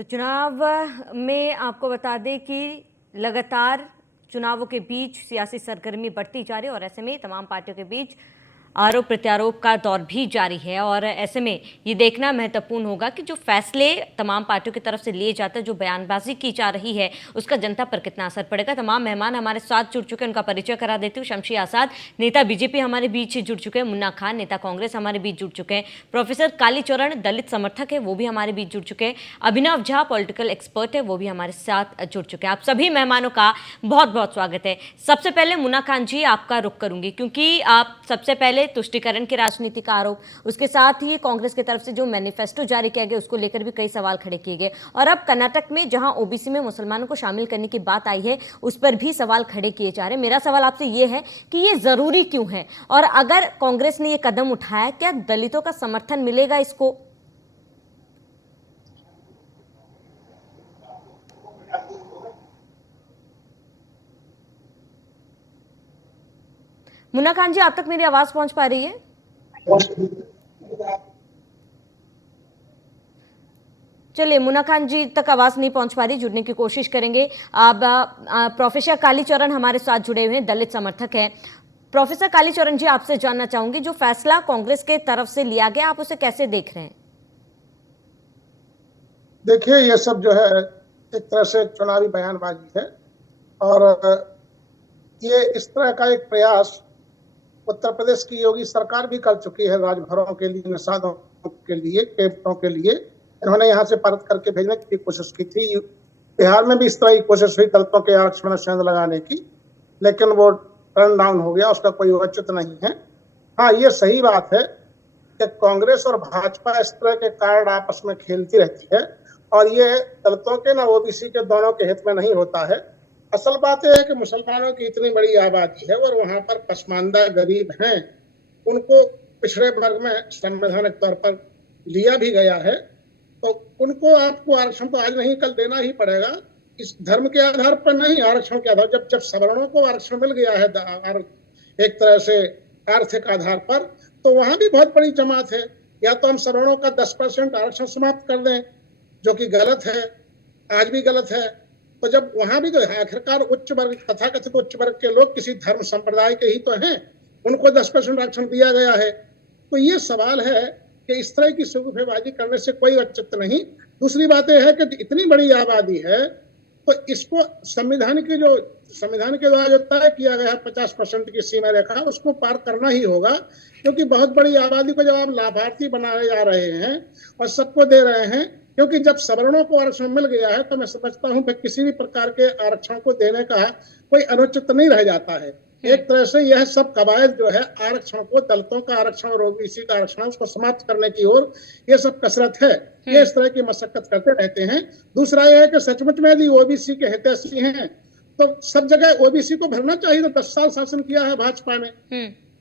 तो चुनाव में आपको बता दें कि लगातार चुनावों के बीच सियासी सरगर्मी बढ़ती जा रही है और ऐसे में तमाम पार्टियों के बीच आरोप प्रत्यारोप का दौर भी जारी है। और ऐसे में ये देखना महत्वपूर्ण होगा कि जो फैसले तमाम पार्टियों की तरफ से लिए जाते हैं, जो बयानबाजी की जा रही है, उसका जनता पर कितना असर पड़ेगा। तमाम मेहमान हमारे साथ जुड़ चुके हैं, उनका परिचय करा देती हूँ। शमशी आजाद, नेता बीजेपी हमारे बीच जुड़ चुके हैं। मुन्ना खान, नेता कांग्रेस हमारे बीच जुड़ चुके हैं। प्रोफेसर कालीचरण, दलित समर्थक है, वो भी हमारे बीच जुड़ चुके हैं। अभिनव झा, पॉलिटिकल एक्सपर्ट है, वो भी हमारे साथ जुड़ चुके हैं। आप सभी मेहमानों का बहुत बहुत स्वागत है। सबसे पहले मुन्ना खान जी, आपका रुख करूंगी क्योंकि आप सबसे पहले तुष्टीकरण की राजनीति का आरोप, उसके साथ ही कांग्रेस की तरफ से जो मैनिफेस्टो जारी किया गया उसको लेकर भी कई सवाल खड़े किए गए, और अब कर्नाटक में जहां ओबीसी में मुसलमानों को शामिल करने की बात आई है उस पर भी सवाल खड़े किए जा रहे हैं। मेरा सवाल आपसे यह है कि यह जरूरी क्यों है, और अगर कांग्रेस ने यह कदम उठाया, क्या दलितों का समर्थन मिलेगा इसको? मुन्ना खान जी, आप तक मेरी आवाज पहुंच पा रही है? चलिए, मुन्ना खान जी तक आवाज नहीं पहुंच पा रही, जुड़ने की कोशिश करेंगे। अब प्रोफेसर कालीचरण हमारे साथ जुड़े हुए हैं, दलित समर्थक हैं। प्रोफेसर कालीचरण जी, आपसे जानना चाहूंगी, जो फैसला कांग्रेस के तरफ से लिया गया, आप उसे कैसे देख रहे हैं? देखिए, ये सब जो है एक तरह से चुनावी बयानबाजी है, और ये इस तरह का एक प्रयास उत्तर प्रदेश की योगी सरकार भी कर चुकी है। राजभरों के लिए, निषादों के लिए, केवटों के लिए इन्होंने यहाँ से पारित करके भेजने की कोशिश की थी। बिहार में भी इस तरह की कोशिश हुई दलितों के आरक्षण में सेंध लगाने की, लेकिन वो टर्न डाउन हो गया, उसका कोई औचित्य नहीं है। हाँ, ये सही बात है कि कांग्रेस और भाजपा इस तरह के कार्ड आपस में खेलती रहती है, और ये दलितों के ना ओबीसी के दोनों के हित में नहीं होता है। असल बात यह है कि मुसलमानों की इतनी बड़ी आबादी है और वहां पर पसमानदा गरीब हैं, उनको पिछड़े वर्ग में संवैधानिक तौर पर लिया भी गया है, तो उनको आपको आरक्षण तो आज नहीं कल देना ही पड़ेगा। इस धर्म के आधार पर नहीं, आरक्षण के आधार, जब जब सवर्णों को आरक्षण मिल गया है एक तरह से आर्थिक आधार पर, तो वहां भी बहुत बड़ी जमात है। या तो हम सवर्णों का 10% आरक्षण समाप्त कर दें, जो कि गलत है, आज भी गलत है। तो जब वहां भी तो आखिरकार उच्च वर्ग, तथाकथित उच्च वर्ग के लोग किसी धर्म संप्रदाय के ही तो हैं, उनको 10% आरक्षण दिया गया है। तो ये सवाल है कि इस तरह की सुगफेबाजी करने से कोई औचित्य नहीं। दूसरी बात यह है कि इतनी बड़ी आबादी है, तो इसको संविधान के द्वारा जो तय किया गया 50% की सीमा रेखा, उसको पार करना ही होगा। क्योंकि बहुत बड़ी आबादी को जब आप लाभार्थी बनाए जा रहे हैं और सबको दे रहे हैं, क्योंकि जब सवर्णों को आरक्षण मिल गया है, तो मैं समझता हूं कि किसी भी प्रकार के आरक्षण को देने का कोई अनुचित नहीं रह जाता है। एक तरह से यह सब कवायद जो है आरक्षण को, दलितों का आरक्षण और ओबीसी का आरक्षण, उसको समाप्त करने की ओर ये सब कसरत है। ये इस तरह की मशक्कत करते रहते हैं। दूसरा यह है कि सचमुच में यदि ओबीसी के हितैषी हैं तो सब जगह ओबीसी को भरना चाहिए। तो 10 साल शासन किया है भाजपा ने,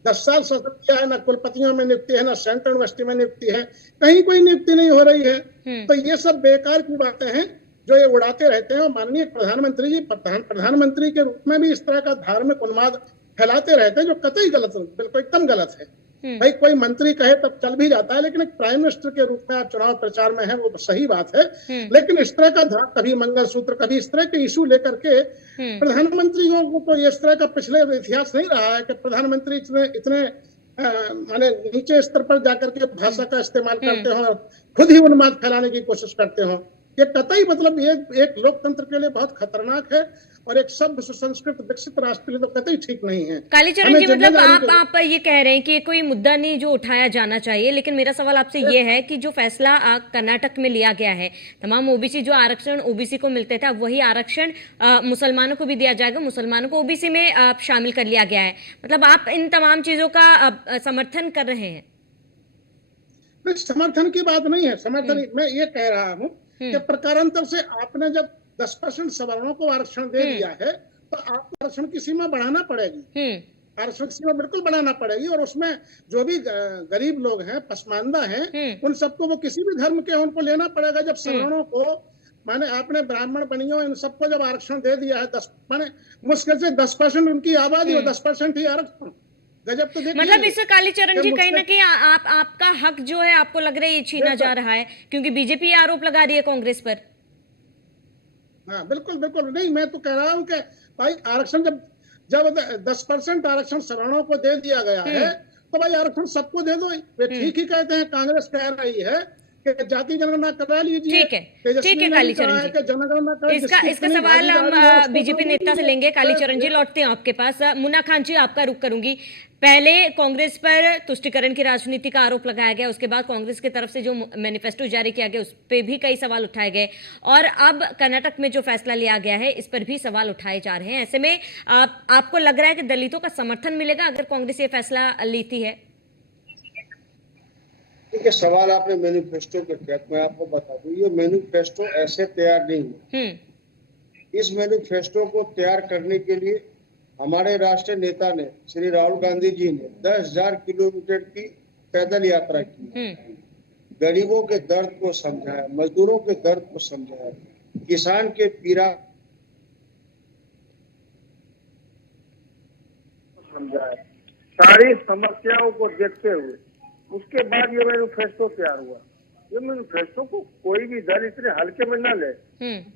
10 साल शासन किया है, ना कुलपतियों में नियुक्ति है, ना सेंट्रल यूनिवर्सिटी में नियुक्ति है, कहीं कोई नियुक्ति नहीं हो रही है। तो ये सब बेकार की बातें हैं जो ये उड़ाते रहते हैं। और माननीय प्रधानमंत्री जी प्रधानमंत्री के रूप में भी इस तरह का धार्मिक उन्माद फैलाते रहते हैं, जो कतई गलत, बिल्कुल एकदम गलत है। भाई कोई मंत्री कहे तब चल भी जाता है, लेकिन एक प्राइम मिनिस्टर के रूप में आप चुनाव प्रचार में है, वो सही बात है। लेकिन इस तरह का कभी मंगलसूत्र, कभी इस तरह के इशू लेकर के प्रधानमंत्रियों को, तो इस तरह का पिछले इतिहास नहीं रहा है कि प्रधानमंत्री इतने माने नीचे स्तर पर जाकर के भाषा का इस्तेमाल करते हो और खुद ही उन्माद फैलाने की कोशिश करते हो। ये कतई, मतलब ये एक लोकतंत्र के लिए बहुत खतरनाक है, और एक सभ्य सुसंस्कृत विकसित राष्ट्र के लिए तो कतई ठीक नहीं है। कालीचरण जी, मतलब आप ये कह रहे हैं कि कोई मुद्दा नहीं जो उठाया जाना चाहिए, लेकिन मेरा सवाल आपसे ये है कि जो फैसला कर्नाटक में लिया गया है, तमाम ओबीसी जो आरक्षण ओबीसी को मिलते थे, अब वही आरक्षण मुसलमानों को भी दिया जाएगा, मुसलमानों को ओबीसी में शामिल कर लिया गया है। मतलब आप इन तमाम चीजों का समर्थन कर रहे हैं? समर्थन की बात नहीं है। समर्थन मैं ये कह रहा हूँ कि प्रकारांतर से आपने जब 10% सवर्णों को आरक्षण दे दिया है, तो आपको आरक्षण की सीमा बढ़ाना पड़ेगी। आरक्षण की सीमा बिल्कुल बढ़ाना पड़ेगी, और उसमें जो भी गरीब लोग हैं, पसमानदा हैं, उन सबको, वो किसी भी धर्म के, उनको लेना पड़ेगा। जब सवर्णों को, माने आपने ब्राह्मण बनियों, इन सबको जब आरक्षण दे दिया है, 10 माने मुश्किल से 10% उनकी आबादी हो, 10% ही आरक्षण, गजब। तो मतलब इससे कालीचरण जी कहीं ना कहीं आपका हक जो है, आपको लग रहा है ये छीना जा रहा है, क्योंकि बीजेपी आरोप लगा रही है कांग्रेस पर। हाँ, बिल्कुल बिल्कुल नहीं, मैं तो कह रहा हूँ कि भाई आरक्षण जब जब 10% आरक्षण सवर्णों को दे दिया गया है, तो भाई आरक्षण सबको दे दो। वे ठीक ही कहते हैं, कांग्रेस कह रही है कि जाति जनगणना करा लीजिए। ठीक है, ठीक तेजस्वी है ने भी कालीचरण कहा है जी। कि जनगणना कर, इसका जिसकी इसका इतनी सवाल हम भागीदारी है उसको बीजेपी कर नेता से लीजिए। लेंगे। कालीचरण जी लौटते हैं आपके पास। मुन्ना खान जी आपका रुख करूंगी। पहले कांग्रेस पर तुष्टिकरण की राजनीति का आरोप लगाया गया, उसके बाद कांग्रेस की तरफ से जो मैनिफेस्टो जारी किया गया उस पर भी कई सवाल उठाए गए, और अब कर्नाटक में जो फैसला लिया गया है इस पर भी सवाल उठाए जा रहे हैं। ऐसे में आपको लग रहा है कि दलितों का समर्थन मिलेगा अगर कांग्रेस ये फैसला लेती है? देखिए, सवाल आपने मैनिफेस्टो का किया, मैं आपको बता दूं, ये मैनिफेस्टो ऐसे तैयार नहीं है। इस मैनिफेस्टो को तैयार करने के लिए हमारे राष्ट्रीय नेता ने, श्री राहुल गांधी जी ने 10,000 किलोमीटर की पैदल यात्रा की, गरीबों के दर्द को समझाया, मजदूरों के दर्द को समझाया, किसान के पीड़ा समझाया, सारी समस्याओं को देखते हुए उसके बाद ये मैनिफेस्टो तैयार हुआ। ये मैनिफेस्टो को कोई भी दल इतने हल्के में न ले।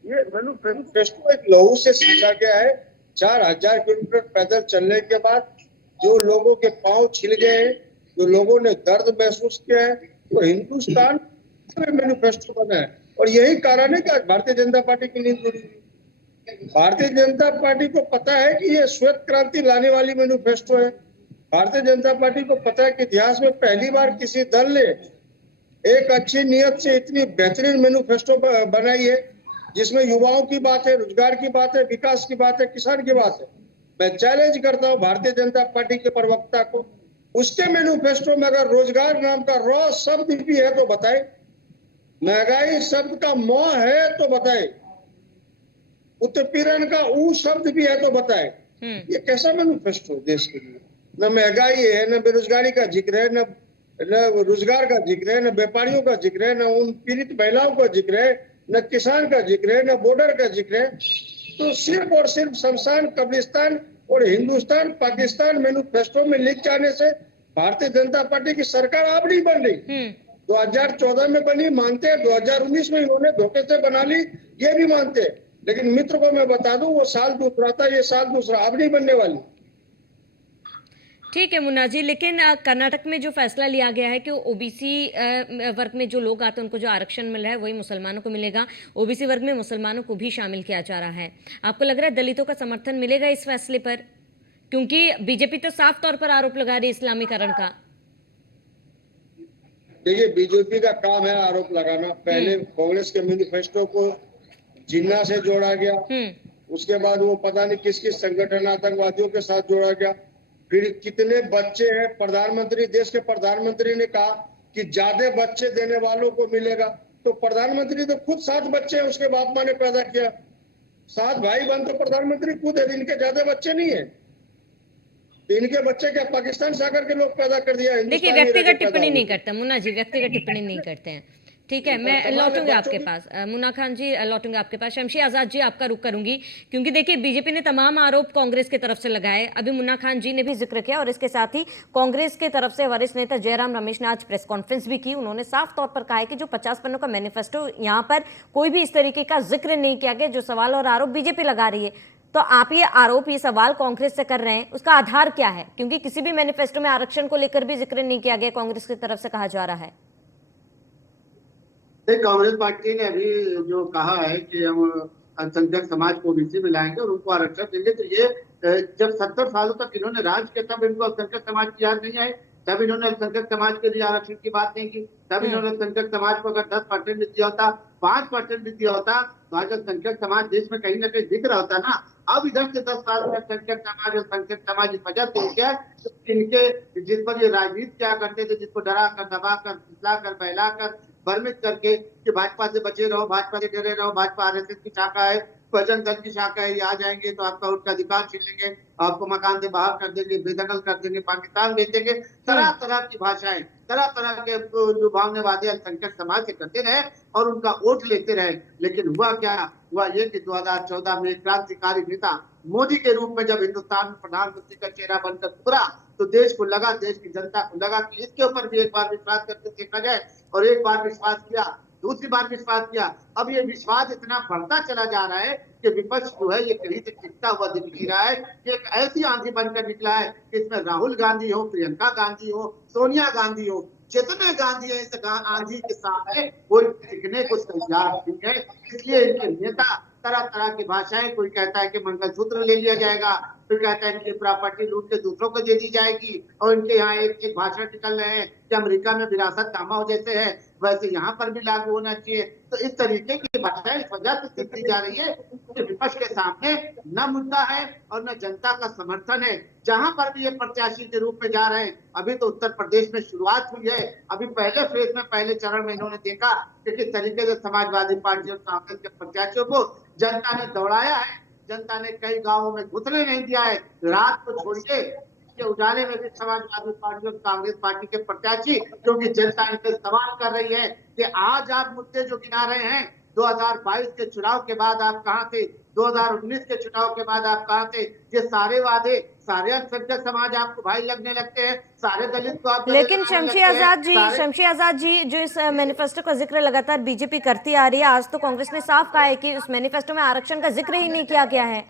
ये मैनिफेस्टो एक लहू से सींचा गया है। 4,000 किलोमीटर पैदल चलने के बाद जो लोगों के पांव छिल गए हैं, जो लोगों ने दर्द महसूस किया है, तो हिंदुस्तान में मैनिफेस्टो बना है। और यही कारण है कि आज भारतीय जनता पार्टी की नींद उड़ी हुई। भारतीय जनता पार्टी को पता है कि ये श्वेत क्रांति लाने वाली मैनिफेस्टो है। भारतीय जनता पार्टी को पता है कि इतिहास में पहली बार किसी दल ने एक अच्छी नियत से इतनी बेहतरीन मैनिफेस्टो बनाई है, जिसमें युवाओं की बात है, रोजगार की बात है, विकास की बात है, किसान की बात है। मैं चैलेंज करता हूं भारतीय जनता पार्टी के प्रवक्ता को, उसके मैनिफेस्टो में अगर रोजगार नाम का रॉ शब्द भी है तो बताए, महंगाई शब्द का म है तो बताए, उत्पीड़न का ऊ शब्द भी है तो बताए। ये कैसा मैनिफेस्टो देश के लिए? न महंगाई है, न बेरोजगारी का जिक्र है, न रोजगार का जिक्र है, न व्यापारियों का जिक्र है, न उन पीड़ित महिलाओं का जिक्र है, न किसान का जिक्र है, न बॉर्डर का जिक्र है। तो सिर्फ और सिर्फ शमशान, कब्रिस्तान और हिंदुस्तान पाकिस्तान मैनिफेस्टो में लिख जाने से भारतीय जनता पार्टी की सरकार अब नहीं बन रही। 2014 में बनी, मानते हैं। 2019 में इन्होंने धोखे से बना ली, ये भी मानते हैं। लेकिन मित्र को मैं बता दूं, वो साल दूसरा था, ये साल दूसरा, अब नहीं बनने वाली। ठीक है मुन्ना जी, लेकिन कर्नाटक में जो फैसला लिया गया है कि ओबीसी वर्ग में जो लोग आते हैं उनको जो आरक्षण मिल रहा है वही मुसलमानों को मिलेगा, ओबीसी वर्ग में मुसलमानों को भी शामिल किया जा रहा है। आपको लग रहा है दलितों का समर्थन मिलेगा इस फैसले पर? क्योंकि बीजेपी तो साफ तौर पर आरोप लगा रही है इस्लामीकरण का। देखिए, बीजेपी का काम है आरोप लगाना। पहले कांग्रेस के मैनिफेस्टो को जिन्ना से जोड़ा गया, उसके बाद वो पता नहीं किस किस संगठन आतंकवादियों के साथ जोड़ा गया। फिर कितने बच्चे हैं, प्रधानमंत्री, देश के प्रधानमंत्री ने कहा कि ज्यादा बच्चे देने वालों को मिलेगा। तो प्रधानमंत्री तो खुद 7 बच्चे हैं उसके बाप माँ ने पैदा किया। 7 भाई बहन तो प्रधानमंत्री खुद है, इनके ज्यादा बच्चे नहीं है। इनके बच्चे क्या पाकिस्तान से आकर के लोग पैदा कर दिया? देखिए, व्यक्तिगत टिप्पणी नहीं करते मुन्ना जी, व्यक्तिगत टिप्पणी नहीं करते हैं। ठीक है, मैं लौटूंगी आपके पास। मुन्ना खान जी लौटूंगी आपके पास। शमशी आजाद जी आपका रुख करूंगी, क्योंकि देखिए बीजेपी ने तमाम आरोप कांग्रेस की तरफ से लगाए, अभी मुन्ना खान जी ने भी जिक्र किया, और इसके साथ ही कांग्रेस की तरफ से वरिष्ठ नेता जयराम रमेश ने आज प्रेस कॉन्फ्रेंस भी की। उन्होंने साफ तौर पर कहा है कि जो 50 पन्नों का मैनिफेस्टो, यहाँ पर कोई भी इस तरीके का जिक्र नहीं किया गया जो सवाल और आरोप बीजेपी लगा रही है। तो आप ये आरोप, ये सवाल कांग्रेस से कर रहे हैं, उसका आधार क्या है? क्योंकि किसी भी मैनिफेस्टो में आरक्षण को लेकर भी जिक्र नहीं किया गया, कांग्रेस की तरफ से कहा जा रहा है। कांग्रेस पार्टी ने अभी जो कहा है कि हम अल्पसंख्यक समाज को ओबीसी में लाएंगे और उनको आरक्षण देंगे, तो ये जब 70 सालों तक इन्होंने राज किया तब इनको अल्पसंख्यक समाज की याद नहीं आई, तब इन्होंने अल्पसंख्यक समाज के लिए आरक्षण की बात नहीं की, तब इन्होंने अल्पसंख्यक समाज को अगर 10% भी दिया होता, 5% भी दिया होता, तो आज अल्पसंख्यक समाज देश में कहीं ना कहीं दिख रहा होता ना। अब इधर से 10 साल में अल्पसंख्यक समाज इस वजह से क्या, इनके जिस पर ये राजनीति क्या करते थे, जिसको डरा कर, दबा कर, फिसला कर, बहला कर, भ्रमित करके कि भाजपा से बचे रहो, भाजपा से डरे रहो, भाजपा आरएसएस की शाखा है, बजरंग दल की शाखा है, ये आ जाएंगे तो आपका वोट का अधिकार छीन लेंगे, आपको मकान से बाहर कर देंगे, बेदखल कर देंगे, पाकिस्तान भेज देंगे। तरह तरह की भाषाएं, तरह तरह के जो भावनेवादी अल्पसंख्यक समाज से करते रहे और उनका वोट लेते रहे। लेकिन हुआ क्या? हुआ ये कि 2014 में क्रांतिकारी नेता मोदी के रूप में जब हिंदुस्तान में प्रधानमंत्री का चेहरा बनकर उभरा, तो देश को लगा, देश की जनता को लगा कि इसके ऊपर भी एक बार विश्वास करके देखा जाए। और एक बार विश्वास किया दूसरी बार विश्वास किया। अब ये विश्वास इतना बढ़ता चला जा रहा है कि विपक्ष जो है ये कहीं से टिकता हुआ दिख नहीं रहा है। ये एक ऐसी आंधी बनकर निकला है कि इसमें राहुल गांधी हो, प्रियंका गांधी हो, सोनिया गांधी हो, जितने गांधी है इस आंधी के सामने कोई टिकने को तैयार नहीं है। इसलिए इनके नेता तरह तरह की भाषाएं, कोई कहता है कि मंगलसूत्र ले लिया जाएगा, फिर कहता है इनकी प्रॉपर्टी लूट के दूसरों को दे दी जाएगी, और इनके यहाँ एक भाषण निकल रहे हैं कि अमेरिका में विरासत नामा जैसे है वैसे यहाँ पर भी लागू होना चाहिए। तो इस तरीके की भाषाएं इस वजह से दी जा रही है कि विपक्ष के सामने न मुद्दा है और न जनता का समर्थन है। जहां पर भी ये प्रत्याशी के रूप में जा रहे हैं, अभी तो उत्तर प्रदेश में शुरुआत हुई है, अभी पहले फेज में पहले चरण में इन्होंने देखा कि किस तरीके से समाजवादी पार्टी और कांग्रेस के प्रत्याशियों को जनता ने दौड़ाया है। जनता ने कई गांवों में घुसने नहीं दिया है। रात को छोड़िए के उजाले में भी समाजवादी पार्टी और कांग्रेस पार्टी के प्रत्याशी, क्योंकि जनता इनसे सवाल कर रही है कि आज आप मुद्दे जो गिना रहे हैं 2022 के चुनाव के बाद आप कहां थे, 2019 के चुनाव के बाद आप कहां थे। ये सारे वादे, सारे अल्पसंख्यक समाज आपको भाई लगने लगते हैं, सारे दलित को आप। लेकिन शमशी आजाद जी जो इस मैनिफेस्टो का जिक्र लगातार बीजेपी करती आ रही है, आज तो कांग्रेस ने साफ कहा है कि उस मैनिफेस्टो में आरक्षण का जिक्र ही नहीं किया गया है।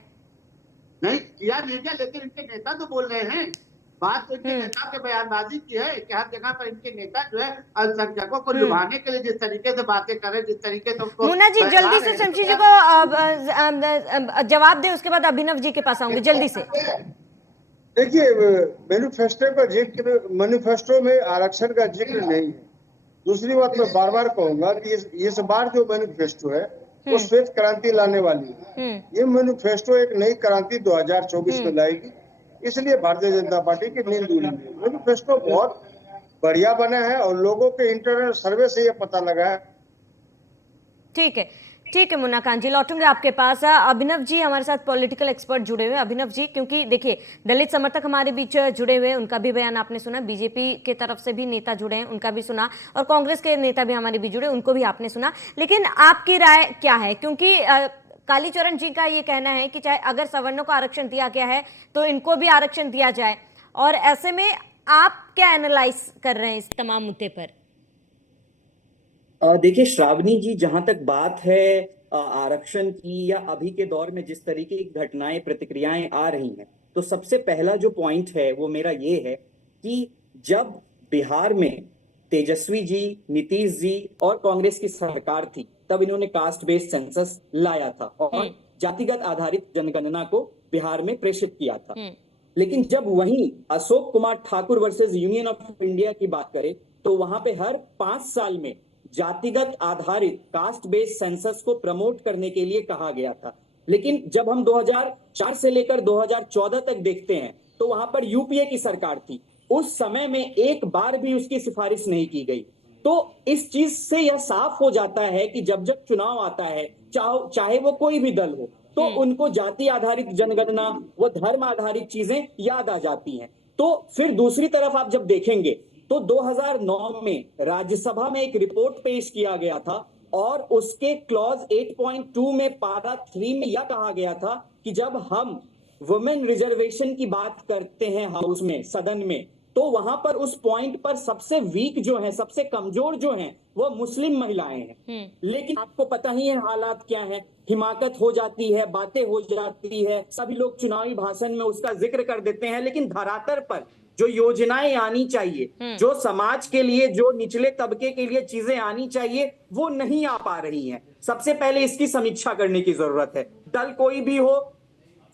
नहीं किया लेकिन इनके नेता तो बोल रहे हैं। बात तो इनके नेता के बयानबाजी की है कि हर जगह पर इनके नेता जो है अल्पसंख्यकों को लुभाने के लिए जिस तरीके से बातें कर रहे हैं, जिस तरीके से उनको। मुन्ना जी जल्दी से शमशी जी को जवाब दे, उसके बाद अभिनव जी के पास आऊंगी जल्दी से। देखिए, मैनिफेस्टो में आरक्षण का जिक्र नहीं है। दूसरी बात मैं बार बार कहूंगा कि इस बार जो मैनिफेस्टो है वो श्वेत क्रांति लाने वाली है। ये मैनिफेस्टो एक नई क्रांति 2024 में लाएगी, इसलिए भारतीय जनता पार्टी की नींद उड़ी है। मैनिफेस्टो बहुत बढ़िया बना है और लोगों के इंटरनेट सर्वे से ये पता लगा है। ठीक है मुन्ना खान जी, लौटूंगे आपके पास। अभिनव जी हमारे साथ पॉलिटिकल एक्सपर्ट जुड़े हुए। अभिनव जी, क्योंकि देखिए दलित समर्थक हमारे बीच जुड़े हुए, उनका भी बयान आपने सुना, बीजेपी के तरफ से भी नेता जुड़े हैं उनका भी सुना, और कांग्रेस के नेता भी हमारे बीच जुड़े उनको भी आपने सुना। लेकिन आपकी राय क्या है? क्योंकि कालीचरण जी का ये कहना है कि चाहे अगर सवर्णों को आरक्षण दिया गया है तो इनको भी आरक्षण दिया जाए, और ऐसे में आप क्या एनालाइज कर रहे हैं इस तमाम मुद्दे पर? देखिए श्रावणी जी, जहां तक बात है आरक्षण की या अभी के दौर में जिस तरीके की घटनाएं प्रतिक्रियाएं आ रही हैं, तो सबसे पहला जो पॉइंट है वो मेरा ये है कि जब बिहार में तेजस्वी जी, नीतीश जी और कांग्रेस की सरकार थी तब इन्होंने कास्ट बेस्ड सेंसस लाया था और जातिगत आधारित जनगणना को बिहार में प्रेषित किया था। लेकिन जब वहीं Ashok Kumar Thakur versus union of India की बात करें तो वहां पे हर 5 साल में जातिगत आधारित कास्ट बेस्ड सेंसस को प्रमोट करने के लिए कहा गया था। लेकिन जब हम 2004 से लेकर 2014 तक देखते हैं तो वहां पर यूपीए की सरकार थी, उस समय में एक बार भी उसकी सिफारिश नहीं की गई। तो इस चीज से यह साफ हो जाता है कि जब जब चुनाव आता है, चाहे वो कोई भी दल हो, तो उनको जाति आधारित जनगणना व धर्म आधारित चीजें याद आ जाती हैं। तो फिर दूसरी तरफ आप जब देखेंगे तो 2009 में राज्यसभा में एक रिपोर्ट पेश किया गया था और उसके क्लॉज 8.2 में पारा 3 में यह कहा गया था कि जब हम वुमेन रिजर्वेशन की बात करते हैं हाउस में, सदन में, तो वहां पर उस पॉइंट पर सबसे वीक जो है, सबसे कमजोर जो हैं, वो मुस्लिम महिलाएं हैं। लेकिन आपको पता ही है हालात क्या है, हिमाकत हो जाती है, बातें हो जाती है, सभी लोग चुनावी भाषण में उसका जिक्र कर देते हैं, लेकिन धरातल पर जो योजनाएं आनी चाहिए, जो समाज के लिए, जो निचले तबके के लिए चीजें आनी चाहिए, वो नहीं आ पा रही हैं। सबसे पहले इसकी समीक्षा करने की जरूरत है। दल कोई भी हो,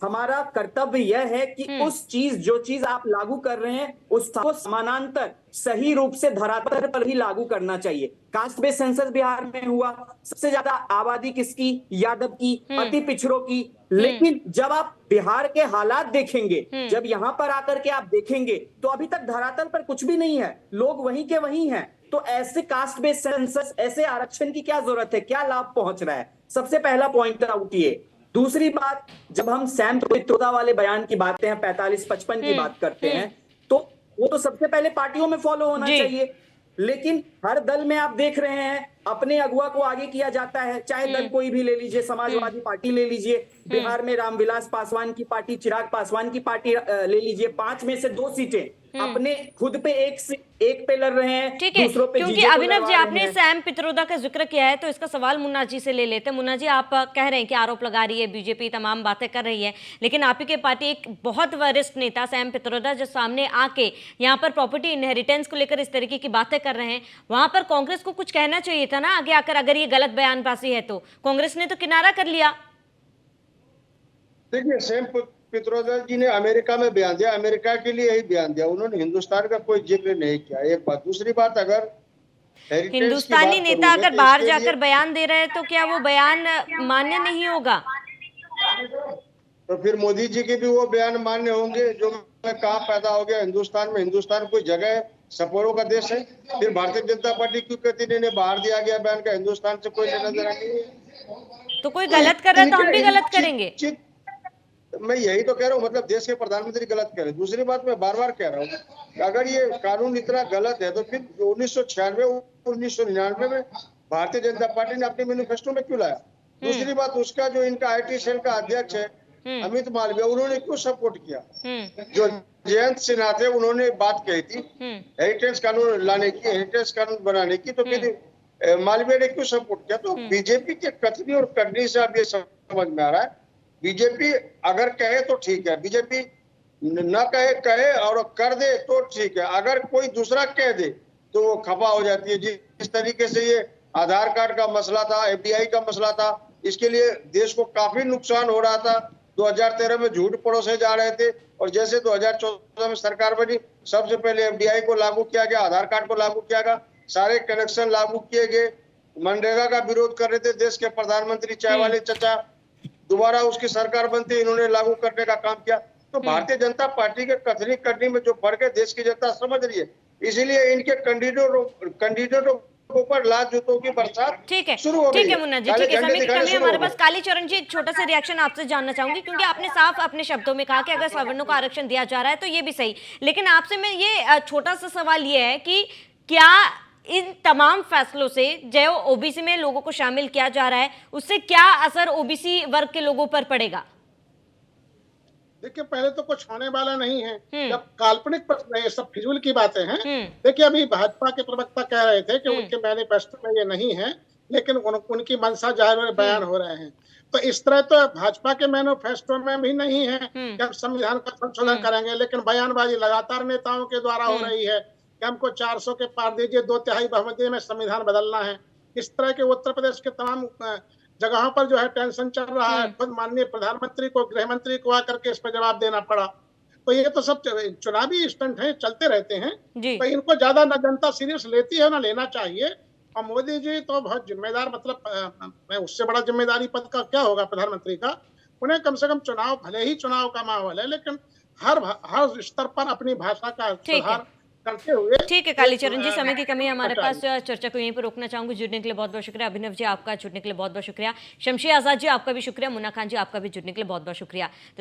हमारा कर्तव्य यह है कि उस चीज, जो चीज आप लागू कर रहे हैं, उसको समानांतर सही रूप से धरातल पर ही लागू करना चाहिए। कास्ट बेस्ड सेंसस बिहार में हुआ, सबसे ज्यादा आबादी किसकी? यादव की, अति पिछड़ों की। लेकिन जब आप बिहार के हालात देखेंगे, जब यहां पर आकर के आप देखेंगे तो अभी तक धरातल पर कुछ भी नहीं है, लोग वहीं के वहीं हैं। तो ऐसे कास्ट बेस्ड सेंसस, ऐसे आरक्षण की क्या जरूरत है? क्या लाभ पहुंच रहा है? सबसे पहला पॉइंट आउट ये। दूसरी बात, जब हम सैम पित्रोदा वाले बयान की बातें हैं, 45-55 की बात करते हैं, तो वो तो सबसे पहले पार्टियों में फॉलो होना चाहिए। लेकिन हर दल में आप देख रहे हैं अपने अगुआ को आगे किया जाता है, चाहे दल कोई भी ले लीजिए, समाजवादी पार्टी ले लीजिए, बिहार में रामविलास पासवान की पार्टी, चिराग पासवान की पार्टी ले लीजिए, 5 में से 2 सीटें अपने खुद पे एक पे लड़ रहे हैं, ठीक है, दूसरों पे क्योंकि जीजे को अभिनव जी लड़वा आपने रहे हैं। सैम पित्रोदा का जिक्र किया है तो इसका सवाल मुन्ना जी से ले लेते हैं। मुन्ना जी, आप कह रहे हैं कि आरोप लगा रही है बीजेपी, तमाम बातें कर रही है, लेकिन आप ही के पार्टी एक बहुत वरिष्ठ नेता सैम पित्रोदा जो सामने आके यहाँ पर प्रॉपर्टी इनहेरिटेंस को लेकर इस तरीके की बातें कर रहे हैं, वहां पर कांग्रेस को कुछ कहना चाहिए था ना आगे आकर, अगर ये गलत बयानबाजी है तो। कांग्रेस ने तो किनारा कर लिया। देखिए, सैम पित्रोदा जी ने अमेरिका में बयान दिया, अमेरिका के लिए यही बयान दिया, उन्होंने हिंदुस्तान का कोई जिक्र नहीं किया। एक बात। दूसरी बात, अगर हिंदुस्तानी नेता अगर बाहर जाकर बयान दे रहे हैं तो क्या वो बयान मान्य नहीं होगा? तो फिर मोदी जी के भी वो बयान मान्य होंगे जो कहाँ पैदा हो गया हिंदुस्तान में। हिंदुस्तान कोई जगह है, सपोरों का देश है। फिर भारतीय जनता पार्टी क्यों कहती नहीं बाहर दिया गया बयान का, हिंदुस्तान से कोई लेना देना नहीं है। तो कोई गलत कर रहा है तो हम भी गलत करेंगे। मैं यही तो कह रहा हूँ, मतलब देश के प्रधानमंत्री गलत कह रहे हैं। दूसरी बात, मैं बार बार कह रहा हूँ, अगर ये कानून इतना गलत है तो फिर 1996 1999 में भारतीय जनता पार्टी ने अपने मैनिफेस्टो में क्यों लाया? दूसरी बात, उसका जो इनका IT सेल का अध्यक्ष है अमित मालवीय, उन्होंने क्यों सपोर्ट किया? जो जयंत सिन्हा थे उन्होंने बात कही थी हेरिटेज कानून लाने की, हेरिटेज कानून बनाने की, तो फिर मालवीय ने क्यों सपोर्ट किया? तो बीजेपी के कथनी और करनी से अब ये समझ में आ रहा है, बीजेपी अगर कहे तो ठीक है, बीजेपी न कहे और कर दे तो ठीक है, अगर कोई दूसरा कह दे तो वो खफा हो जाती है। जिस तरीके से ये आधार कार्ड का मसला था, FDI का मसला था, इसके लिए देश को काफी नुकसान हो रहा था। 2013 में झूठ पड़ोसे जा रहे थे और जैसे 2014 में सरकार बनी, सबसे पहले FDI को लागू किया गया, आधार कार्ड को लागू किया गया, सारे कनेक्शन लागू किए गए। मनरेगा का विरोध कर रहे थे देश के प्रधानमंत्री चाय वाले चचा, दोबारा उसकी सरकार बनती, इन्होंने लागू करने का काम किया। तो भारतीय जनता पार्टी के कथनी करनी में जो फर्क है देश की जनता समझ रही है, इसीलिए इनके कैंडिडेटों के ऊपर लाल जूतों की बरसात शुरू हो गई। ठीक है मुन्ना जी, ठीक है, समय की कमी है हमारे पास। कालीचरण जी, एक छोटा सा रिएक्शन आपसे जानना चाहूंगी, क्योंकि आपने साफ अपने शब्दों में कहा कि अगर सवर्णों को आरक्षण दिया जा रहा है तो ये भी सही, लेकिन आपसे मैं ये छोटा सा सवाल ये है कि क्या इन तमाम फैसलों से जो OBC में लोगों को शामिल किया जा रहा है उससे क्या असर OBC वर्ग के लोगों पर पड़ेगा? देखिए, पहले तो कुछ होने वाला नहीं है, जब काल्पनिक प्रश्न है, ये सब फिजूल की बातें हैं। देखिए, अभी भाजपा के प्रवक्ता कह रहे थे कि उनके मैनिफेस्टो में ये नहीं है, लेकिन उनकी मंशा जाहिर में बयान हो रहे हैं। तो इस तरह तो भाजपा के मैनिफेस्टो में भी नहीं है कि हम संविधान का संशोधन करेंगे, लेकिन बयानबाजी लगातार नेताओं के द्वारा हो रही है कि हमको 400 के पार दीजिए, 2/3 बहुमत में संविधान बदलना है। इस तरह के उत्तर प्रदेश के तमाम जगहों पर जो है टेंशन चल रहा है। खुद माननीय प्रधानमंत्री को, गृह मंत्री को आकर के इस पर जवाब देना पड़ा। तो ये तो सब चुनावी स्टंट हैं, चलते रहते हैं। तो इनको ज्यादा न जनता सीरियस लेती है, ना लेना चाहिए। और मोदी जी तो बहुत जिम्मेदार, मतलब उससे बड़ा जिम्मेदारी पद का क्या होगा प्रधानमंत्री का। उन्हें कम से कम चुनाव, भले ही चुनाव का माहौल है, लेकिन हर स्तर पर अपनी भाषा का सुधार करते हुए। ठीक है कालीचरण जी, समय की कमी है हमारे पास, चर्चा को यहीं पर रोकना चाहूंगी। जुड़ने के लिए बहुत बहुत शुक्रिया। अभिनव जी, आपका जुड़ने के लिए बहुत बहुत शुक्रिया। शमशी आजाद जी, आपका भी शुक्रिया। मुन्ना खान जी, आपका भी जुड़ने के लिए बहुत बहुत शुक्रिया। तो